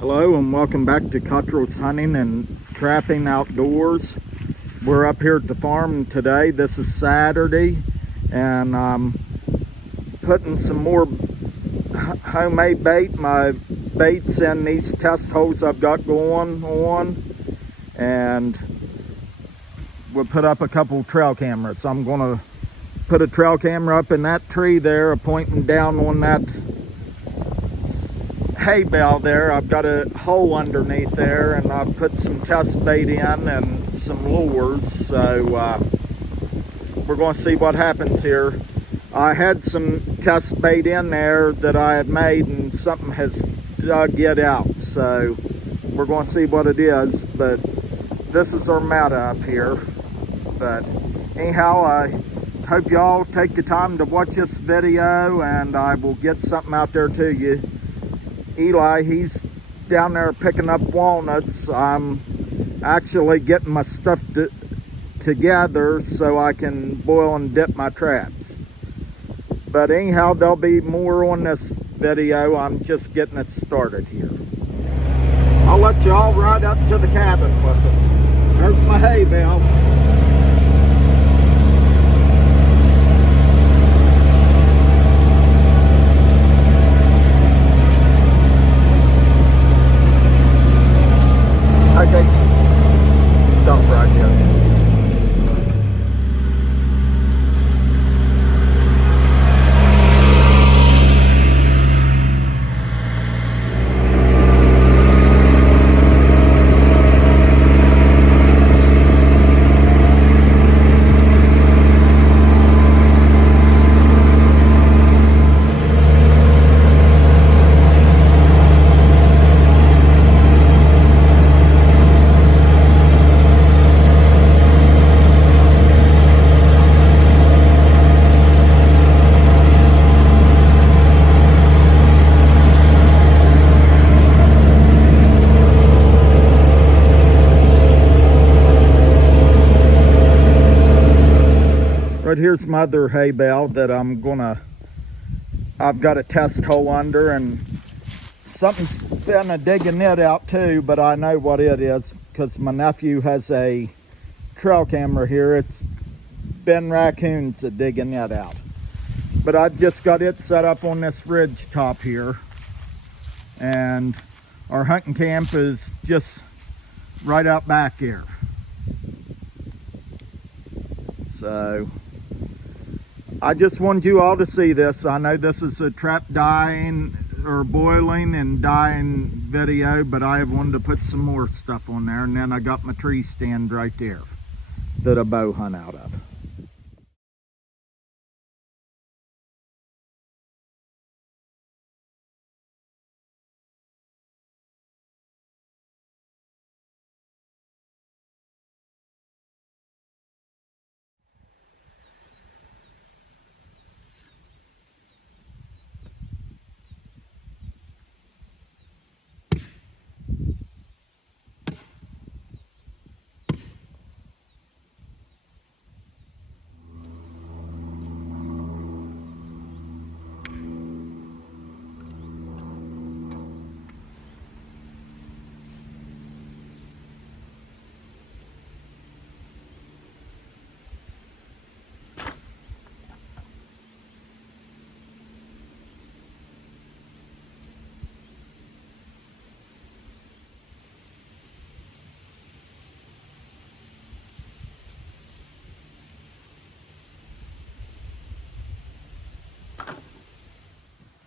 Hello and welcome back to Cottrell's Hunting and Trapping Outdoors. We're up here at the farm today. This is Saturday and I'm putting some more homemade bait. My bait's in these test holes I've got going on, and we'll put up a couple trail cameras. I'm going to put a trail camera up in that tree there, pointing down on that hay bale there. I've got a hole underneath there, and I've put some test bait in and some lures, so we're going to see what happens here. I had some test bait in there that I had made and something has dug it out, so we're going to see what it is. But this is our meta up here. But anyhow, I hope y'all take the time to watch this video, and I will get something out there to you. Eli, he's down there picking up walnuts. I'm actually getting my stuff together so I can boil and dip my traps. But anyhow, there'll be more on this video. I'm just getting it started here. I'll let you all ride up to the cabin with us. There's my hay bale. Okay, stop right here. Right here's my other hay bale that I've got a test hole under, and something's been digging it out too, but I know what it is because my nephew has a trail camera here. It's been raccoons that digging it out. But I've just got it set up on this ridge top here, and our hunting camp is just right out back here. So I just wanted you all to see this. I know this is a trap dying or boiling and dying video, but I have wanted to put some more stuff on there. And then I got my tree stand right there that I bow hunt out of.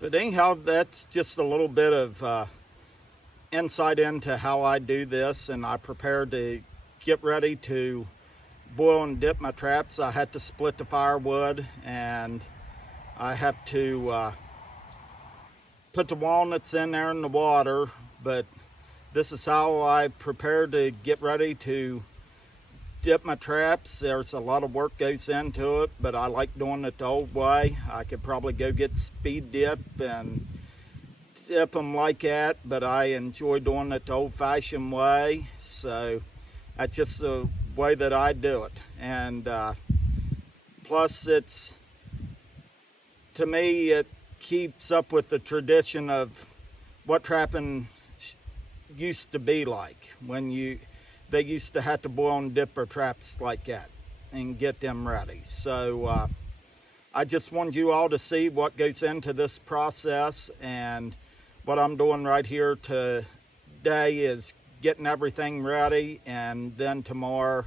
But anyhow, that's just a little bit of insight into how I do this, and I prepare to get ready to boil and dip my traps. I had to split the firewood, and I have to put the walnuts in there in the water, but this is how I prepare to get ready to dip my traps. There's a lot of work goes into it, but I like doing it the old way. I could probably go get speed dip and dip them like that, but I enjoy doing it the old-fashioned way. So that's just the way that I do it. And plus, it's, to me, it keeps up with the tradition of what trapping used to be like when they used to have to boil and dip their traps like that and get them ready. So I just wanted you all to see what goes into this process, and what I'm doing right here today is getting everything ready, and then tomorrow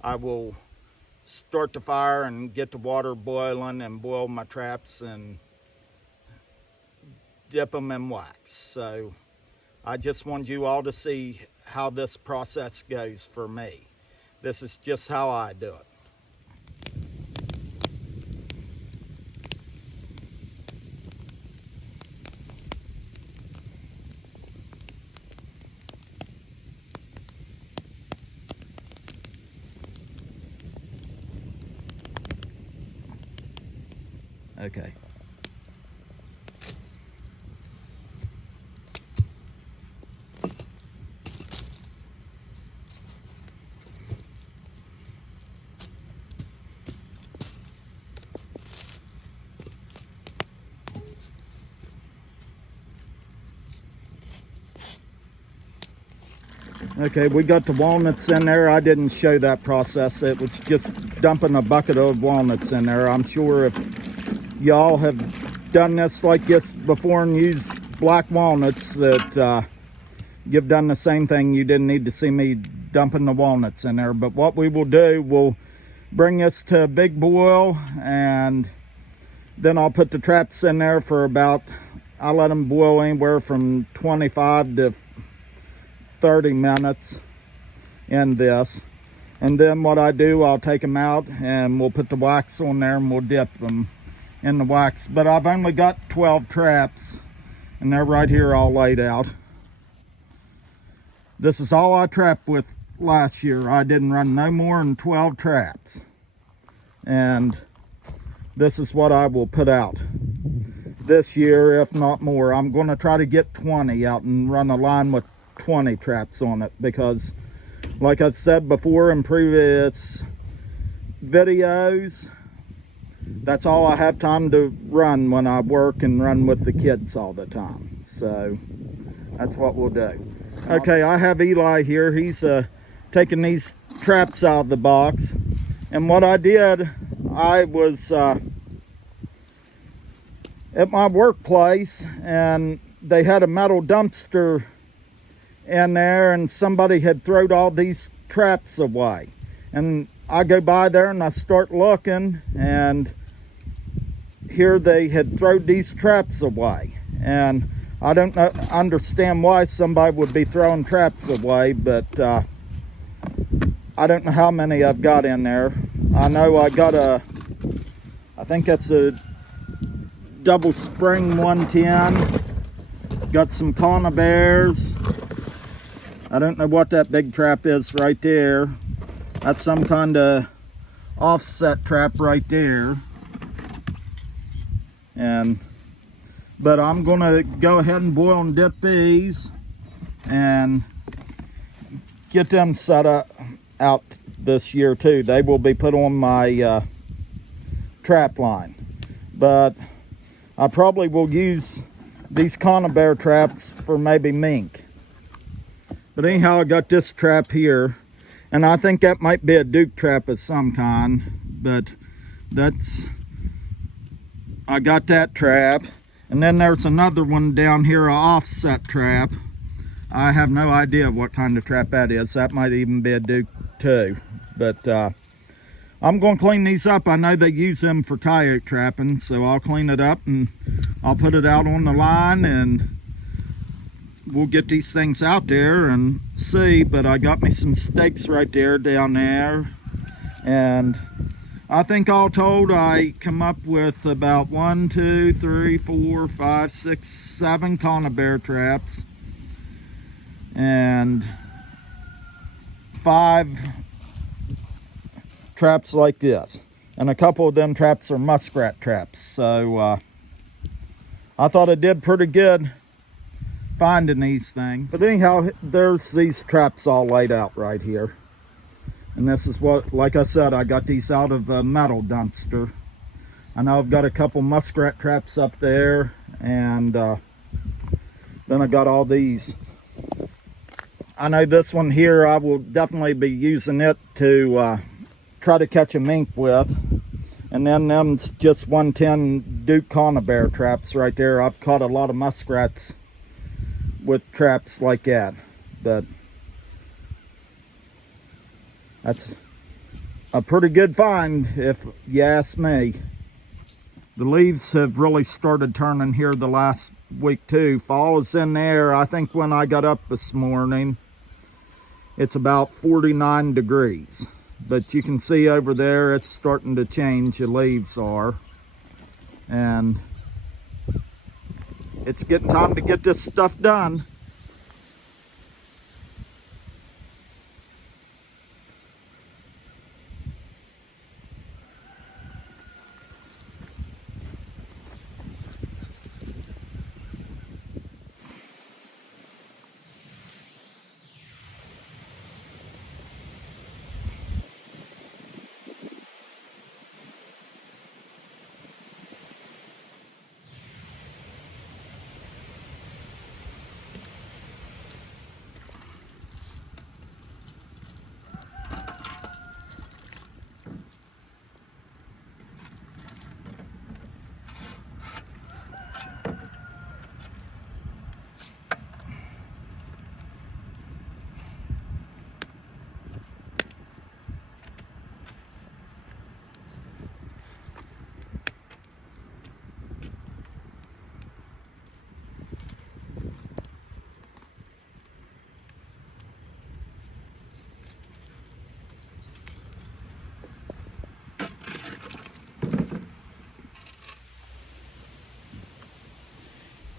I will start the fire and get the water boiling and boil my traps and dip them in wax. So I just wanted you all to see how this process goes for me. This is just how I do it. Okay. Okay, we got the walnuts in there. I didn't show that process. It was just dumping a bucket of walnuts in there. I'm sure if y'all have done this like this before and used black walnuts, that you've done the same thing. You didn't need to see me dumping the walnuts in there. But what we will do, we'll bring this to a big boil, and then I'll put the traps in there for about, I let them boil anywhere from 25 to 30 minutes in this. And then what I do, I'll take them out and we'll put the wax on there and we'll dip them in the wax. But I've only got 12 traps, and they're right here all laid out. This is all I trapped with last year. I didn't run no more than 12 traps. And this is what I will put out this year, if not more. I'm going to try to get 20 out and run a line with 20 traps on it, because like I said before in previous videos, that's all I have time to run when I work and run with the kids all the time. So that's what we'll do. Okay, I have Eli here. He's taking these traps out of the box, and what I did, I was at my workplace, and they had a metal dumpster in there, and somebody had thrown all these traps away. And I go by there and I start looking, and here they had thrown these traps away. And I don't understand why somebody would be throwing traps away, but I don't know how many I've got in there. I know I got I think that's a double spring 110. Got some conibears. I don't know what that big trap is right there. That's some kind of offset trap right there. But I'm gonna go ahead and boil and dip these and get them set up out this year too. They will be put on my trap line. But I probably will use these conibear traps for maybe mink. But anyhow, I got this trap here, and I think that might be a Duke trap of some kind, but I got that trap. And then there's another one down here, an offset trap. I have no idea what kind of trap that is. That might even be a Duke too. But I'm gonna clean these up. I know they use them for coyote trapping, so I'll clean it up and I'll put it out on the line, and we'll get these things out there and see. But I got me some stakes right there down there, and I think all told I come up with about 1, 2, 3, 4, 5, 6, 7 conibear traps, and 5 traps like this, and a couple of them traps are muskrat traps. So I thought I did pretty good finding these things. But anyhow, there's these traps all laid out right here. And this is what, like I said, I got these out of a metal dumpster. I know I've got a couple muskrat traps up there, and then I got all these I know this one here, I will definitely be using it to try to catch a mink with. And then them's just 110 Duke conibear traps right there. I've caught a lot of muskrats with traps like that. But that's a pretty good find if you ask me. The leaves have really started turning here the last week too. Fall is in there. I think when I got up this morning, it's about 49 degrees. But you can see over there, it's starting to change, the leaves are. And it's getting time to get this stuff done.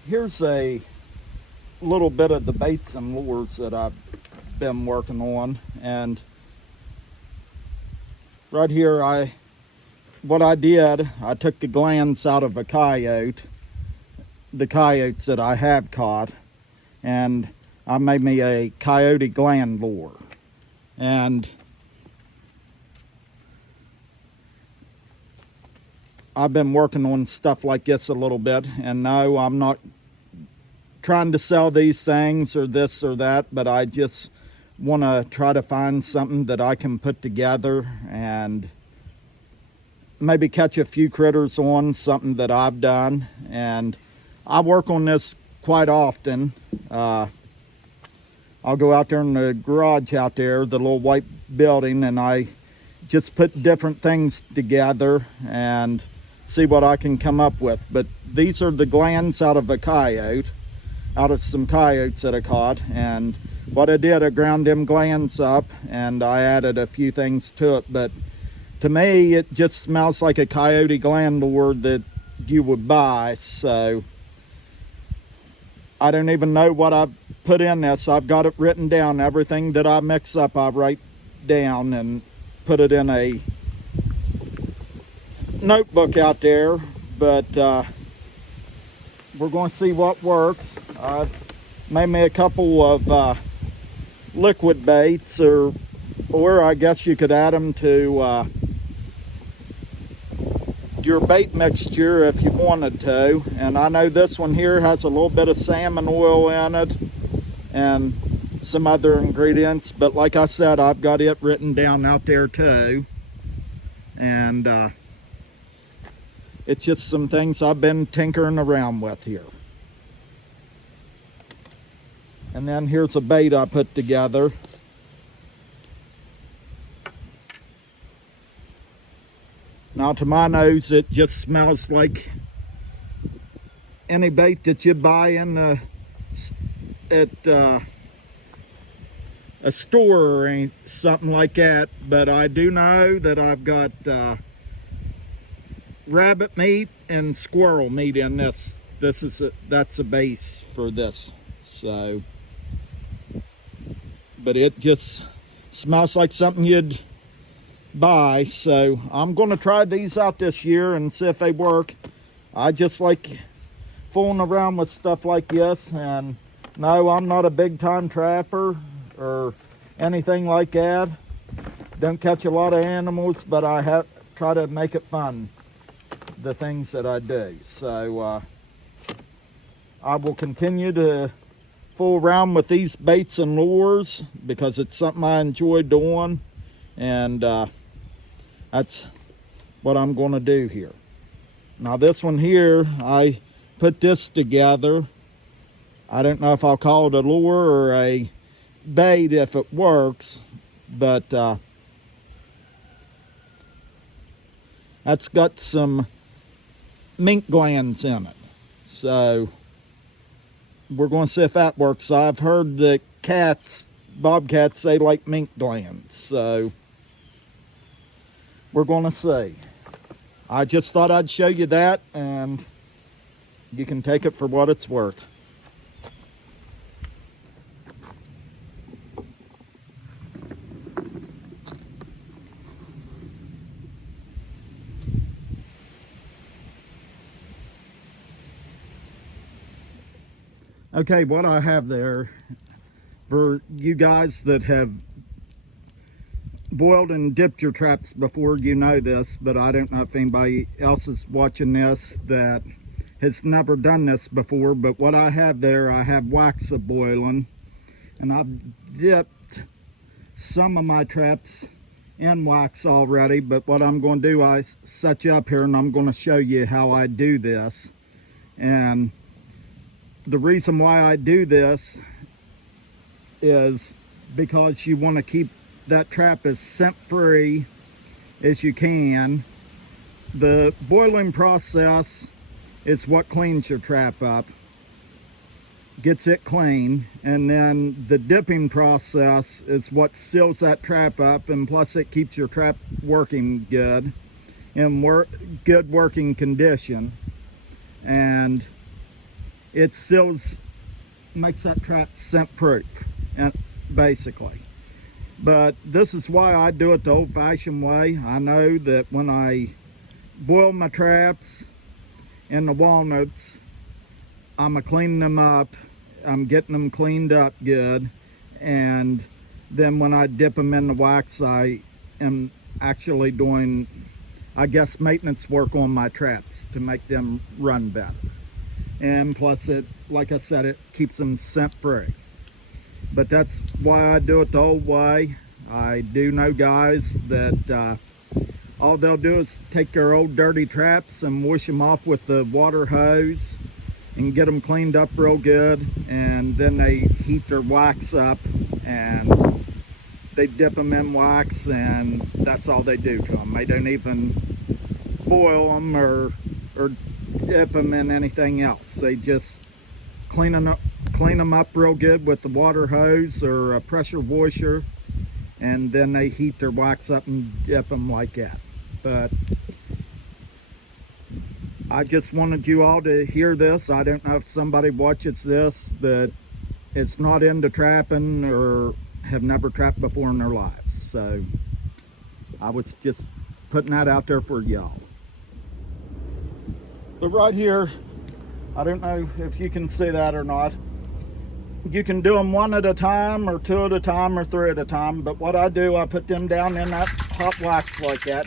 Here's a little bit of the baits and lures that I've been working on. And right here, what I did, I took the glands out of a coyote, the coyotes that I have caught, and I made me a coyote gland lure. And I've been working on stuff like this a little bit, and no, I'm not trying to sell these things or this or that, but I just want to try to find something that I can put together and maybe catch a few critters on, something that I've done. And I work on this quite often. I'll go out there in the garage out there, the little white building, and I just put different things together and see what I can come up with. But these are the glands out of a coyote, out of some coyotes that I caught. And what I did, I ground them glands up and I added a few things to it. But to me, it just smells like a coyote gland lure that you would buy. So I don't even know what I've put in this. I've got it written down. Everything that I mix up, I write down and put it in a notebook out there. But we're going to see what works. I've made me a couple of liquid baits, or I guess you could add them to your bait mixture if you wanted to. And I know this one here has a little bit of salmon oil in it and some other ingredients, but like I said, I've got it written down out there too. And it's just some things I've been tinkering around with here. And then here's a bait I put together. Now to my nose, it just smells like any bait that you buy in at a store or something like that. But I do know that I've got rabbit meat and squirrel meat in this. That's a base for this. So, but it just smells like something you'd buy. So I'm going to try these out this year and see if they work. I just like fooling around with stuff like this. And no, I'm not a big time trapper or anything like that. Don't catch a lot of animals, but I try to make it fun, the things that I do. So I will continue to fool around with these baits and lures because it's something I enjoy doing, and that's what I'm going to do here. Now this one here, I put this together. I don't know if I'll call it a lure or a bait if it works, but that's got some mink glands in it. So we're going to see if that works. I've heard that bobcats, they like mink glands. So we're going to see. I just thought I'd show you that, and you can take it for what it's worth. Okay, what I have there, for you guys that have boiled and dipped your traps before, you know this, but I don't know if anybody else is watching this that has never done this before. But what I have there, I have wax a boiling, and I've dipped some of my traps in wax already. But what I'm going to do, I set you up here and I'm going to show you how I do this. And the reason why I do this is because you want to keep that trap as scent free as you can. The boiling process is what cleans your trap up, gets it clean, and then the dipping process is what seals that trap up, and plus it keeps your trap working good, in good working condition, and it seals, makes that trap scent proof, and basically. But this is why I do it the old-fashioned way. I know that when I boil my traps in the walnuts, I'm cleaning them up, I'm getting them cleaned up good, and then when I dip them in the wax, I am actually doing, I guess, maintenance work on my traps to make them run better. And plus it, like I said, it keeps them scent free. But that's why I do it the old way. I do know guys that all they'll do is take their old dirty traps and wash them off with the water hose and get them cleaned up real good, and then they heat their wax up and they dip them in wax, and that's all they do to them. They don't even boil them or dip them in anything else. They just clean them up real good with the water hose or a pressure washer, and then they heat their wax up and dip them like that. But I just wanted you all to hear this. I don't know if somebody watches this that is not into trapping or have never trapped before in their lives. So I was just putting that out there for y'all. But right here, I don't know if you can see that or not. You can do them one at a time or two at a time or three at a time. But what I do, I put them down in that hot wax like that,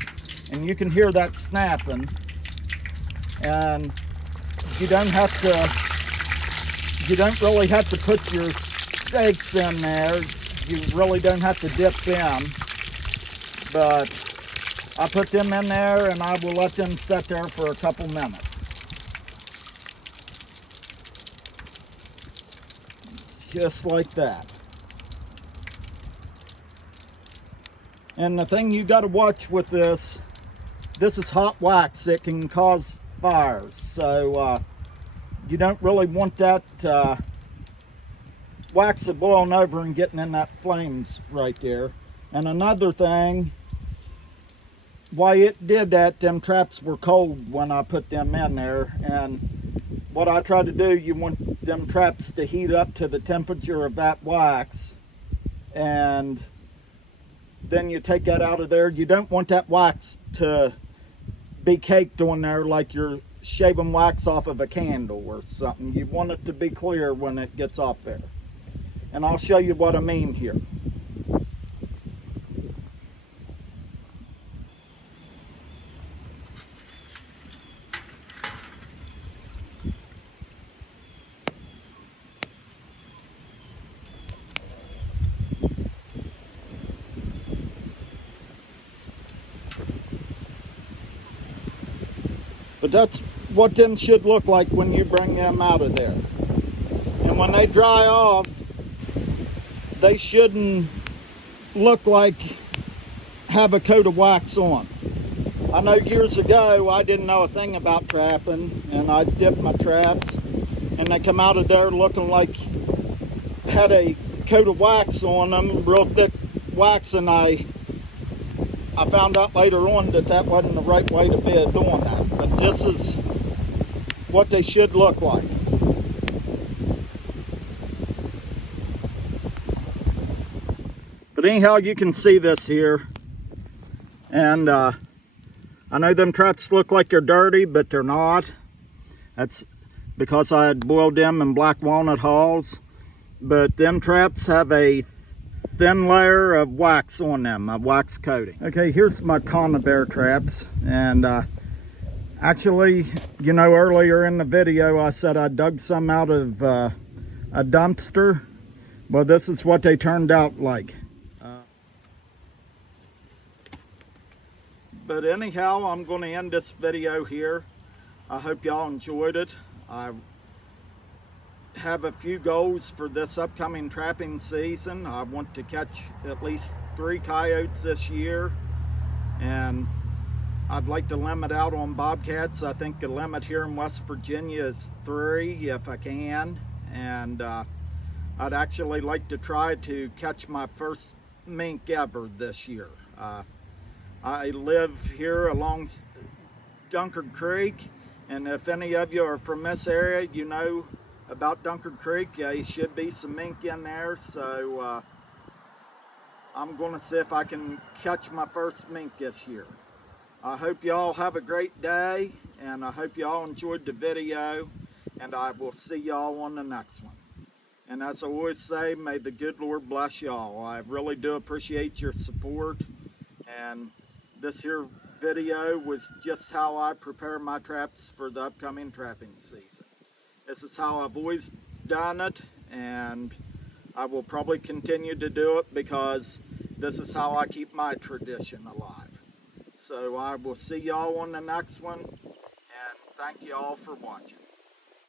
and you can hear that snapping. And you don't really have to put your steaks in there. You really don't have to dip them. But I put them in there and I will let them sit there for a couple minutes. Just like that. And the thing you got to watch with this is hot wax. It can cause fires. So you don't really want that wax boiling over and getting in that flames right there. And another thing, why it did that, them traps were cold when I put them in there. And what I try to do, you want them traps to heat up to the temperature of that wax, and then you take that out of there. You don't want that wax to be caked on there like you're shaving wax off of a candle or something. You want it to be clear when it gets off there. And I'll show you what I mean here. But that's what them should look like when you bring them out of there. And when they dry off, they shouldn't look like have a coat of wax on. I know years ago I didn't know a thing about trapping, and I dipped my traps and they come out of there looking like had a coat of wax on them, real thick wax, and I found out later on that that wasn't the right way to be doing that. But this is what they should look like. But anyhow, you can see this here, and I know them traps look like they're dirty, but they're not. That's because I had boiled them in black walnut hulls. But them traps have a thin layer of wax on them, a wax coating. Okay, here's my conibear traps, and actually, you know, earlier in the video I said I dug some out of a dumpster. Well, this is what they turned out like. But anyhow, I'm going to end this video here. I hope y'all enjoyed it. I have a few goals for this upcoming trapping season. I want to catch at least 3 coyotes this year, and I'd like to limit out on bobcats. I think the limit here in West Virginia is 3 if I can, and I'd actually like to try to catch my first mink ever this year. I live here along Dunkard Creek, and if any of you are from this area, you know about Dunkard Creek. There should be some mink in there, so I'm going to see if I can catch my first mink this year. I hope y'all have a great day, and I hope y'all enjoyed the video, and I will see y'all on the next one. And as I always say, may the good Lord bless y'all. I really do appreciate your support, and this here video was just how I prepare my traps for the upcoming trapping season. This is how I've always done it, and I will probably continue to do it because this is how I keep my tradition alive. So I will see y'all on the next one, and thank you all for watching.